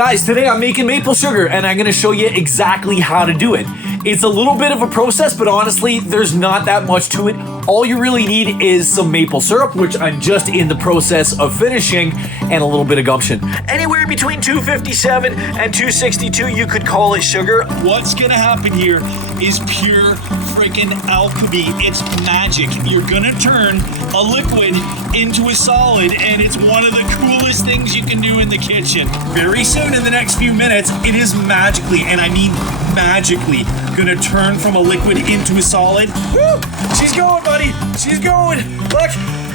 Guys, today I'm making maple sugar and I'm gonna show you exactly how to do it. It's a little bit of a process, but honestly, there's not that much to it. All you really need is some maple syrup, which I'm just in the process of finishing, and a little bit of gumption. Anywhere between 257 and 262, you could call it sugar. What's gonna happen here is pure freaking alchemy. It's magic. You're gonna turn a liquid into a solid, and it's one of the coolest things you can do in the kitchen. Very soon, in the next few minutes, it is magically, and I mean magically, gonna turn from a liquid into a solid. Woo! She's going, buddy. She's going. Look.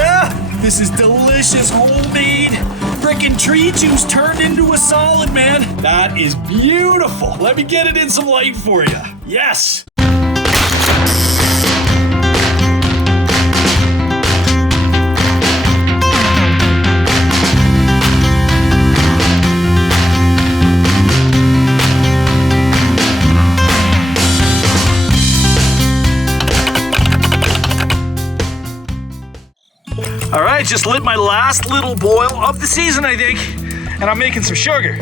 Ah, this is delicious homemade freaking tree juice turned into a solid, man. That is beautiful. Let me get it in some light for you. Yes. All right, just lit my last little boil of the season, I think, and I'm making some sugar.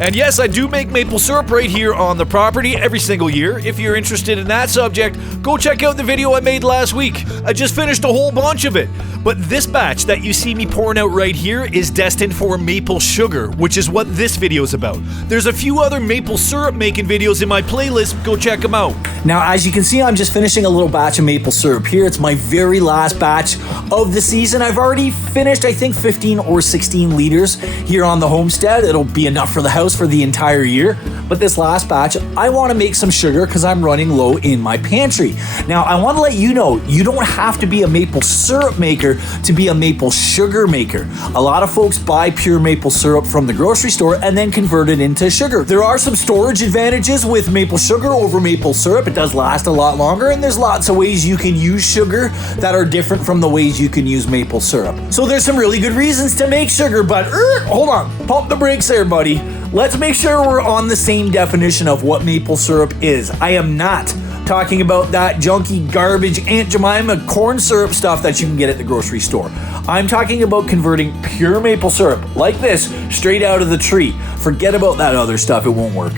And yes, I do make maple syrup right here on the property every single year. If you're interested in that subject, go check out the video I made last week. I just finished a whole bunch of it. But this batch that you see me pouring out right here is destined for maple sugar, which is what this video is about. There's a few other maple syrup making videos in my playlist. Go check them out. Now, as you can see, I'm just finishing a little batch of maple syrup here. It's my very last batch of the season. I've already finished, I think, 15 or 16 liters here on the homestead. It'll be enough for the house for the entire year. But this last batch, I want to make some sugar because I'm running low in my pantry. Now, I want to let you know, you don't have to be a maple syrup maker to be a maple sugar maker. A lot of folks buy pure maple syrup from the grocery store and then convert it into sugar. There are some storage advantages with maple sugar over maple syrup. It does last a lot longer, and there's lots of ways you can use sugar that are different from the ways you can use maple syrup. So there's some really good reasons to make sugar, but hold on, pump the brakes there, buddy. Let's make sure we're on the same definition of what maple syrup is. I am not talking about that junky garbage Aunt Jemima corn syrup stuff that you can get at the grocery store. I'm talking about converting pure maple syrup like this straight out of the tree. Forget about that other stuff, it won't work.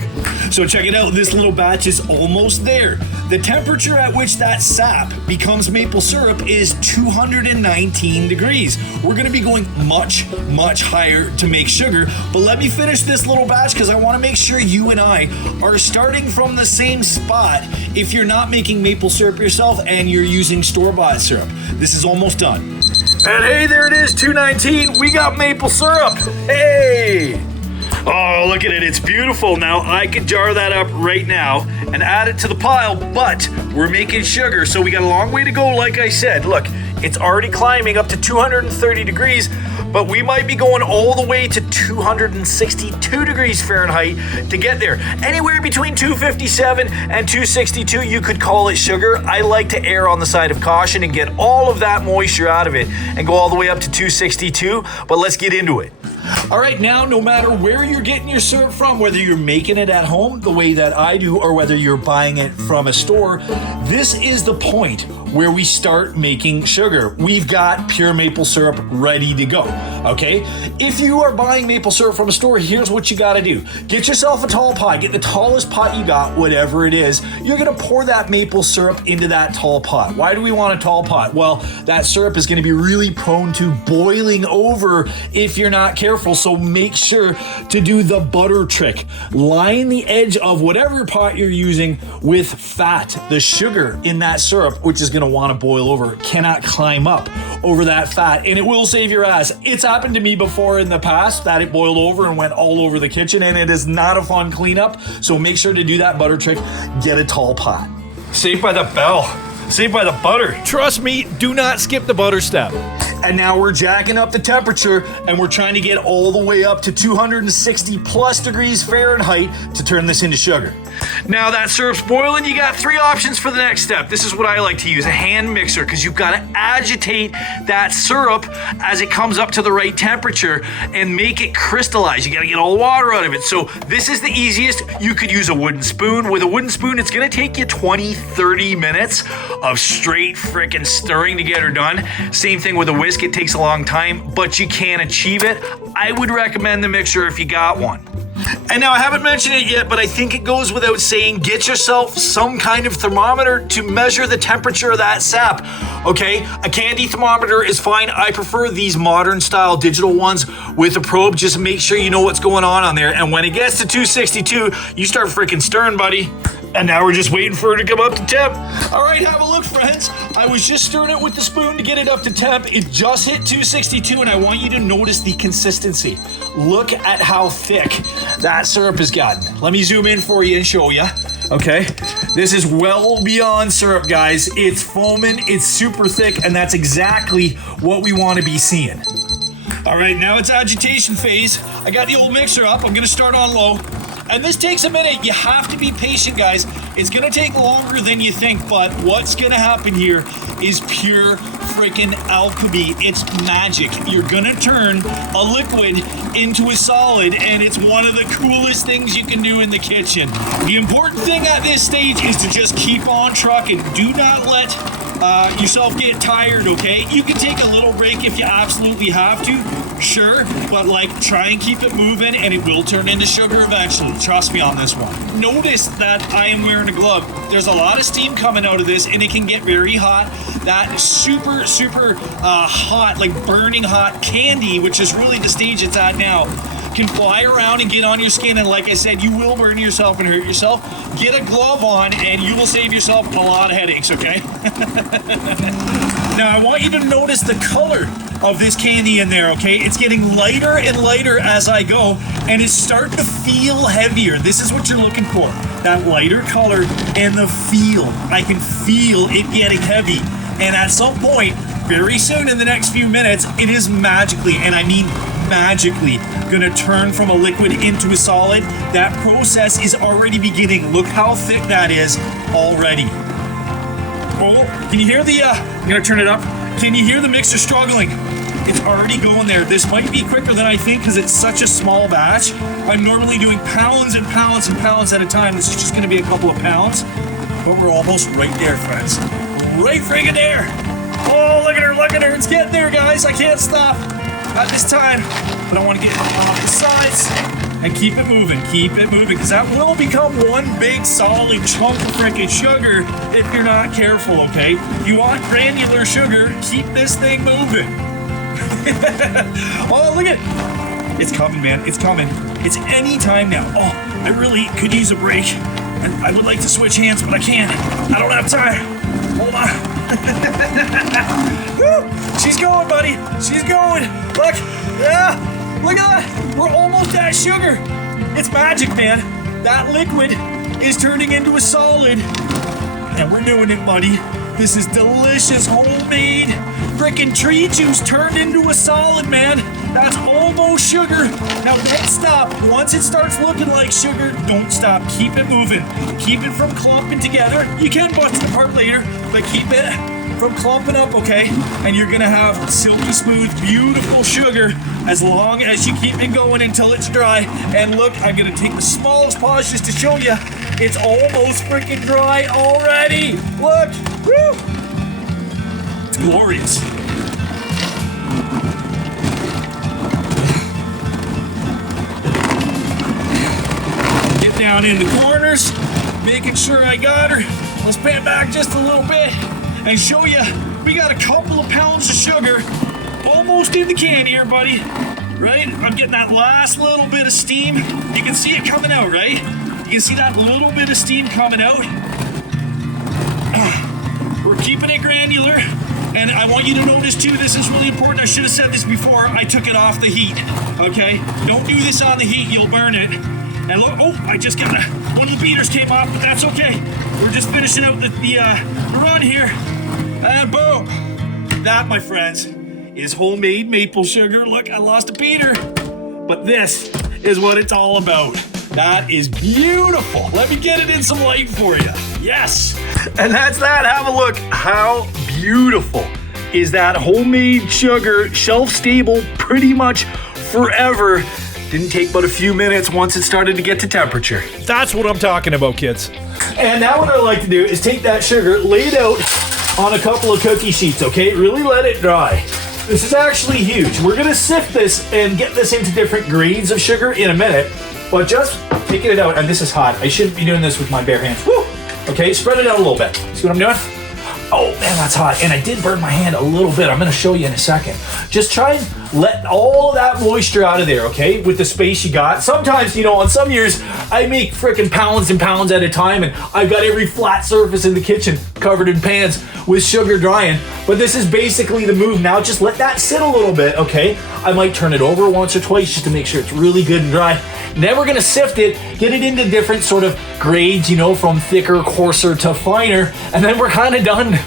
So check it out, this little batch is almost there. The temperature at which that sap becomes maple syrup is 219 degrees. We're gonna be going much, much higher to make sugar, but let me finish this little batch because I wanna make sure you and I are starting from the same spot if you're not making maple syrup yourself and you're using store-bought syrup. This is almost done. And hey, there it is, 219. We got maple syrup. Hey! Oh, look at it, it's beautiful. Now, I could jar that up right now and add it to the pile, but we're making sugar, so we got a long way to go, like I said. Look, it's already climbing up to 230 degrees, but we might be going all the way to 262 degrees Fahrenheit to get there. Anywhere between 257 and 262, you could call it sugar. I like to err on the side of caution and get all of that moisture out of it and go all the way up to 262, but let's get into it. All right, now, no matter where you're getting your syrup from, whether you're making it at home the way that I do or whether you're buying it from a store, this is the point where we start making sugar. We've got pure maple syrup ready to go, okay? If you are buying maple syrup from a store, here's what you gotta do. Get yourself a tall pot. Get the tallest pot you got, whatever it is. You're gonna pour that maple syrup into that tall pot. Why do we want a tall pot? Well, that syrup is gonna be really prone to boiling over if you're not careful, so make sure to do the butter trick. Line the edge of whatever pot you're using with fat. The sugar in that syrup, which is gonna want to boil over, cannot climb up over that fat, and it will save your ass. It's happened to me before in the past that it boiled over and went all over the kitchen, and it is not a fun cleanup, so make sure to do that butter trick. Get a tall pot. Saved by the bell. Saved by the butter. Trust me, do not skip the butter step. And now we're jacking up the temperature and we're trying to get all the way up to 260 plus degrees Fahrenheit to turn this into sugar. Now that syrup's boiling, you got three options for the next step. This is what I like to use, a hand mixer, because you've got to agitate that syrup as it comes up to the right temperature and make it crystallize. You got to get all the water out of it. So this is the easiest. You could use a wooden spoon. With a wooden spoon, it's going to take you 20, 30 minutes of straight freaking stirring to get her done. Same thing with a whisk. whisk. It takes a long time, but you can achieve it. I would recommend the mixer if you got one. And now I haven't mentioned it yet, but I think it goes without saying, get yourself some kind of thermometer to measure the temperature of that sap. Okay, a candy thermometer is fine. I prefer these modern style digital ones with a probe. Just make sure you know what's going on there. And when it gets to 262, you start freaking stirring, buddy. And now we're just waiting for it to come up to temp. All right, have a look, friends. I was just stirring it with the spoon to get it up to temp. It just hit 262, and I want you to notice the consistency. Look at how thick that syrup has gotten. Let me zoom in for you and show you. Okay, this is well beyond syrup, guys. It's foaming, it's super thick, and that's exactly what we want to be seeing. All right, now it's agitation phase. I got the old mixer up. I'm gonna start on low. And this takes a minute. You have to be patient, guys. It's gonna take longer than you think, but what's gonna happen here is pure freaking alchemy. It's magic. You're gonna turn a liquid into a solid, and it's one of the coolest things you can do in the kitchen. The important thing at this stage is to just keep on trucking. Do not let yourself get tired, okay? You can take a little break if you absolutely have to, sure, but like try and keep it moving, and it will turn into sugar eventually. Trust me on this one. Notice that I am wearing a glove. There's a lot of steam coming out of this, and it can get very hot. That super hot, like burning hot candy, which is really the stage it's at now, can fly around and get on your skin, and like I said, you will burn yourself and hurt yourself. Get a glove on and you will save yourself a lot of headaches, okay? Now I want you to notice the color of this candy in there, okay? It's getting lighter and lighter as I go, and it's starting to feel heavier. This is what you're looking for, that lighter color and the feel. I can feel it getting heavy, and at some point, very soon in the next few minutes, it is magically, and I mean magically, gonna turn from a liquid into a solid. That process is already beginning. Look how thick that is already. Oh, can you hear the, I'm gonna turn it up. Can you hear the mixer struggling? It's already going there. This might be quicker than I think because it's such a small batch. I'm normally doing pounds and pounds and pounds at a time. This is just gonna be a couple of pounds, but we're almost right there, friends. Right friggin' there. Oh, look at her, it's getting there, guys. I can't stop at this time, but I want to get off the sides and keep it moving, because that will become one big solid chunk of freaking sugar if you're not careful, okay? You want granular sugar, keep this thing moving. Oh, look at it. It's coming, man, it's coming. It's any time now. Oh, I really could use a break. I would like to switch hands, but I can't. I don't have time. Hold on. Woo! She's going, buddy. She's going. Look. Yeah. Look at that. We're almost at sugar. It's magic, man. That liquid is turning into a solid. And we're doing it, buddy. This is delicious homemade freaking tree juice turned into a solid, man. That's almost sugar. Now don't stop. Once it starts looking like sugar, don't stop. Keep it moving. Keep it from clumping together. You can bust it apart later, but keep it from clumping up, okay? And you're gonna have silky smooth, beautiful sugar as long as you keep it going until it's dry. And look, I'm gonna take the smallest pause just to show you. It's almost freaking dry already. Look, woo! It's glorious. Get down in the corners, making sure I got her. Let's pan back just a little bit and show you we got a couple of pounds of sugar almost in the can here, buddy. Right? I'm getting that last little bit of steam. You can see it coming out, right? You can see that little bit of steam coming out. We're keeping it granular. And I want you to notice too, this is really important. I should have said this before. I took it off the heat, okay? Don't do this on the heat, you'll burn it. And look, oh, I just got one of the beaters came off, but that's okay. We're just finishing out the run here. And boom. That, my friends, is homemade maple sugar. Look, I lost a beater. But this is what it's all about. That is beautiful. Let me get it in some light for you. Yes. And that's that. Have a look. How beautiful is that homemade sugar, shelf stable pretty much forever. Didn't take but a few minutes once it started to get to temperature. That's what I'm talking about, kids. And now what I like to do is take that sugar, lay it out on a couple of cookie sheets, okay? Really let it dry. This is actually huge. We're gonna sift this and get this into different grades of sugar in a minute, but just taking it out, and this is hot. I shouldn't be doing this with my bare hands. Woo! Okay, spread it out a little bit. See what I'm doing? Oh man, that's hot. And I did burn my hand a little bit. I'm gonna show you in a second. Just try and let all of that moisture out of there, okay? With the space you got. Sometimes, you know, on some years, I make freaking pounds and pounds at a time, and I've got every flat surface in the kitchen covered in pans with sugar drying. But this is basically the move now. Just let that sit a little bit, okay? I might turn it over once or twice just to make sure it's really good and dry. Then we're gonna sift it, get it into different sort of grades, you know, from thicker, coarser to finer, and then we're kind of done.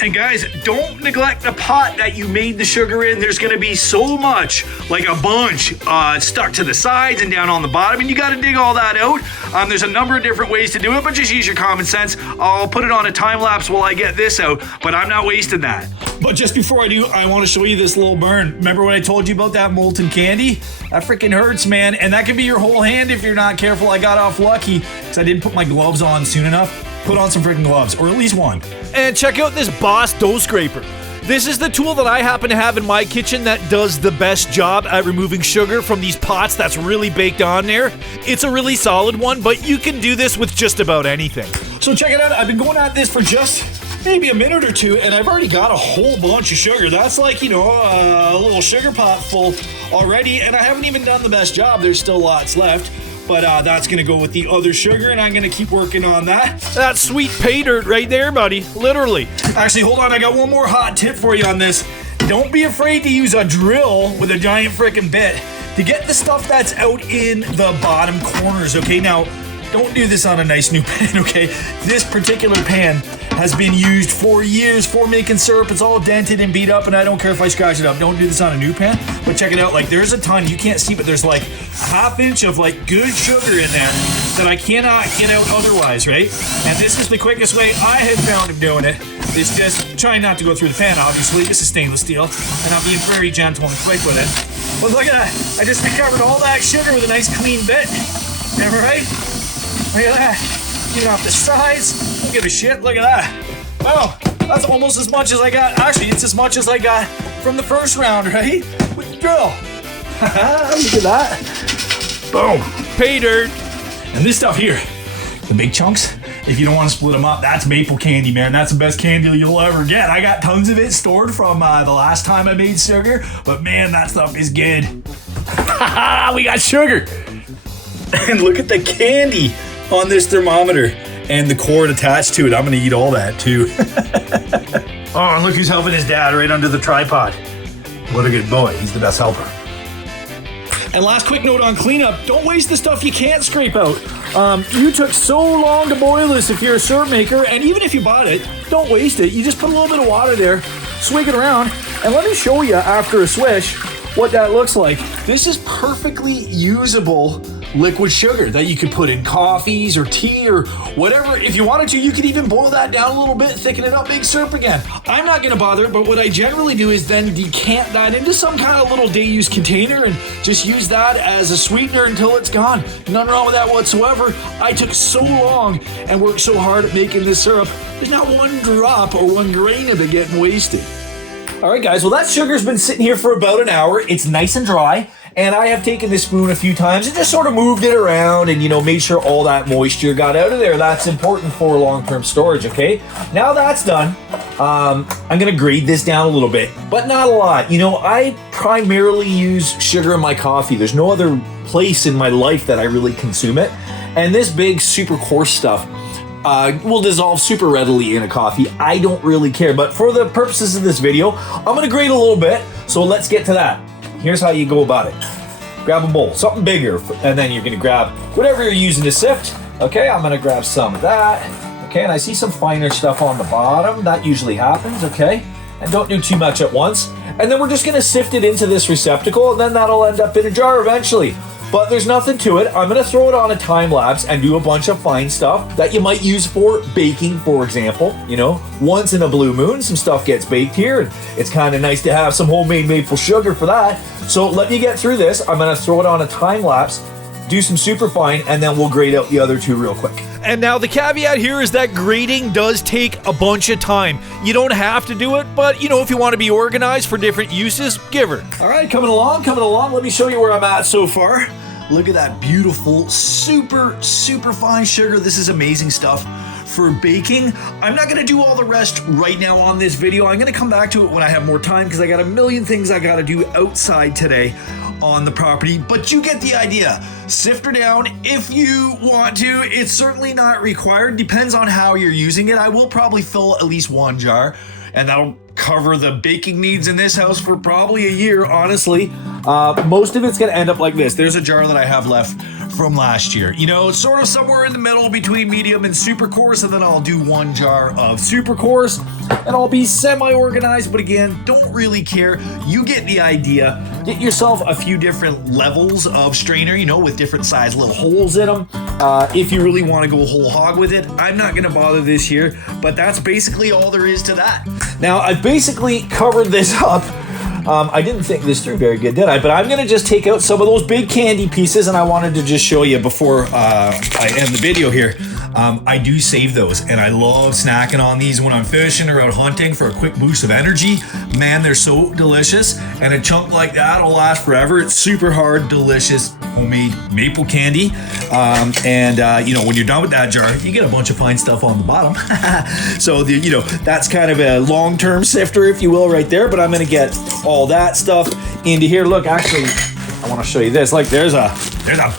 And guys, don't neglect the pot that you made the sugar in. There's gonna be so much, like a bunch, stuck to the sides and down on the bottom, and you gotta dig all that out. There's a number of different ways to do it, but just use your common sense. I'll put it on a time lapse while I get this out, but I'm not wasting that. But just before I do, I want to show you this little burn. Remember what I told you about that molten candy? That freaking hurts, man. And that can be your whole hand if you're not careful. I got off lucky because I didn't put my gloves on soon enough. Put on some freaking gloves, or at least one. And check out this Boss dough scraper. This is the tool that I happen to have in my kitchen that does the best job at removing sugar from these pots that's really baked on there. It's a really solid one, but you can do this with just about anything. So check it out. I've been going at this for just maybe a minute or two, and I've already got a whole bunch of sugar. That's like, you know, a little sugar pot full already, and I haven't even done the best job. There's still lots left. But that's gonna go with the other sugar, and I'm gonna keep working on that. That's sweet pay dirt right there, buddy. Literally. Actually, hold on, I got one more hot tip for you on this. Don't be afraid to use a drill with a giant frickin' bit to get the stuff that's out in the bottom corners, okay? Now, don't do this on a nice new pan, okay? This particular pan has been used for years for making syrup. It's all dented and beat up, and I don't care if I scratch it up. Don't do this on a new pan, but check it out. Like, there's a ton, you can't see, but there's like a half inch of like good sugar in there that I cannot get out otherwise, right? And this is the quickest way I have found of doing it. It's just trying not to go through the pan, obviously. This is stainless steel, and I'm being very gentle and quick with it. But look at that. I just covered all that sugar with a nice clean bit. Am I right? Look at that. Even off the sides. Don't give a shit. Look at that. Oh, that's almost as much as I got. Actually, it's as much as I got from the first round, right? With the drill. Look at that. Boom. Pay dirt. And this stuff here, the big chunks, if you don't want to split them up, that's maple candy, man. That's the best candy you'll ever get. I got tons of it stored from the last time I made sugar, but man, that stuff is good. We got sugar. And look at the candy on this thermometer and the cord attached to it. I'm gonna eat all that too. Oh, and look who's helping his dad right under the tripod. What a good boy. He's the best helper. And last quick note on cleanup, don't waste the stuff you can't scrape out. You took so long to boil this if you're a syrup maker, and even if you bought it, don't waste it. You just put a little bit of water there, swig it around, and let me show you after a swish what that looks like. This is perfectly usable liquid sugar that you could put in coffees or tea or whatever. If you wanted to, you could even boil that down a little bit, thicken it up, make syrup again. I'm not gonna bother, but what I generally do is then decant that into some kind of little day-use container and just use that as a sweetener until it's gone. Nothing wrong with that whatsoever. I took so long and worked so hard at making this syrup. There's not one drop or one grain of it getting wasted. All right, guys, well, that sugar's been sitting here for about an hour. It's nice and dry. And I have taken this spoon a few times and just sort of moved it around and, you know, made sure all that moisture got out of there. That's important for long-term storage, okay? Now that's done, I'm gonna grade this down a little bit, but not a lot. You know, I primarily use sugar in my coffee. There's no other place in my life that I really consume it. And this big, super coarse stuff will dissolve super readily in a coffee. I don't really care, but for the purposes of this video, I'm gonna grade a little bit, so let's get to that. Here's how you go about it. Grab a bowl, something bigger, and then you're gonna grab whatever you're using to sift. Okay, I'm gonna grab some of that. Okay, and I see some finer stuff on the bottom. That usually happens, okay? And don't do too much at once. And then we're just gonna sift it into this receptacle, and then that'll end up in a jar eventually. But there's nothing to it. I'm gonna throw it on a time lapse and do a bunch of fine stuff that you might use for baking, for example. You know, once in a blue moon, some stuff gets baked here, and it's kind of nice to have some homemade maple sugar for that. So let me get through this. I'm gonna throw it on a time lapse, do some super fine, and then we'll grade out the other two real quick. And now the caveat here is that grading does take a bunch of time. You don't have to do it, but you know, if you want to be organized for different uses, give her. All right, coming along. Let me show you where I'm at so far. Look at that beautiful, super fine sugar. This is amazing stuff for baking. I'm not gonna do all the rest right now on this video. I'm gonna come back to it when I have more time because I got a million things I gotta do outside today on the property, but you get the idea. Sift her down if you want to. It's certainly not required. Depends on how you're using it. I will probably fill at least one jar, and that'll cover the baking needs in this house for probably a year, honestly. Most of it's gonna end up like this. There's a jar that I have left from last year. You know, sort of somewhere in the middle between medium and super coarse, and then I'll do one jar of super coarse, and I'll be semi-organized, but again, don't really care. You get the idea. Get yourself a few different levels of strainer, you know, with different size little holes in them. If you really want to go whole hog with it, I'm not gonna bother this year, but that's basically all there is to that. Now, I've basically covered this up. I didn't think this through very good, did I? But I'm gonna just take out some of those big candy pieces, and I wanted to just show you before I end the video here. I do save those, and I love snacking on these when I'm fishing or out hunting for a quick boost of energy. Man, they're so delicious, and a chunk like that will last forever. It's super hard, delicious, homemade maple candy. You know, when you're done with that jar, you get a bunch of fine stuff on the bottom. So, you know, that's kind of a long-term sifter, if you will, right there. But I'm gonna get all that stuff into here. Look, actually, I want to show you this. Like, there's a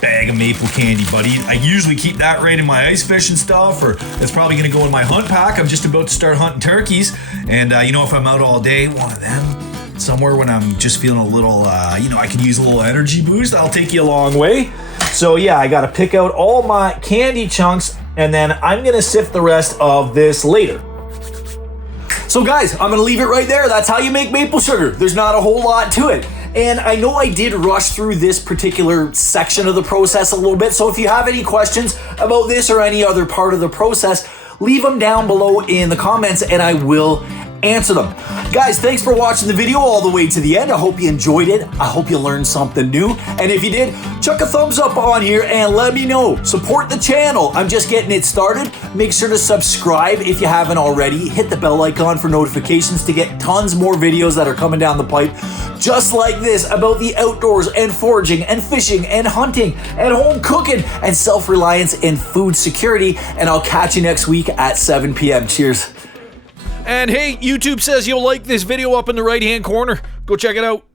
bag of maple candy, buddy. I usually keep that right in my ice fishing stuff, or it's probably going to go in my hunt pack. I'm just about to start hunting turkeys, and you know, if I'm out all day, one of them somewhere when I'm just feeling a little, you know, I can use a little energy boost. That'll take you a long way. So yeah, I got to pick out all my candy chunks, and then I'm going to sift the rest of this later. So guys, I'm gonna leave it right there. That's how you make maple sugar. There's not a whole lot to it. And I know I did rush through this particular section of the process a little bit, so if you have any questions about this or any other part of the process, leave them down below in the comments and I will answer them. Guys, thanks for watching the video all the way to the end. I hope you enjoyed it. I hope you learned something new. And if you did, chuck a thumbs up on here and let me know. Support the channel. I'm just getting it started. Make sure to subscribe if you haven't already. Hit the bell icon for notifications to get tons more videos that are coming down the pipe just like this about the outdoors and foraging and fishing and hunting and home cooking and self-reliance and food security. And I'll catch you next week at 7 p.m. Cheers. And hey, YouTube says you'll like this video up in the right-hand corner. Go check it out.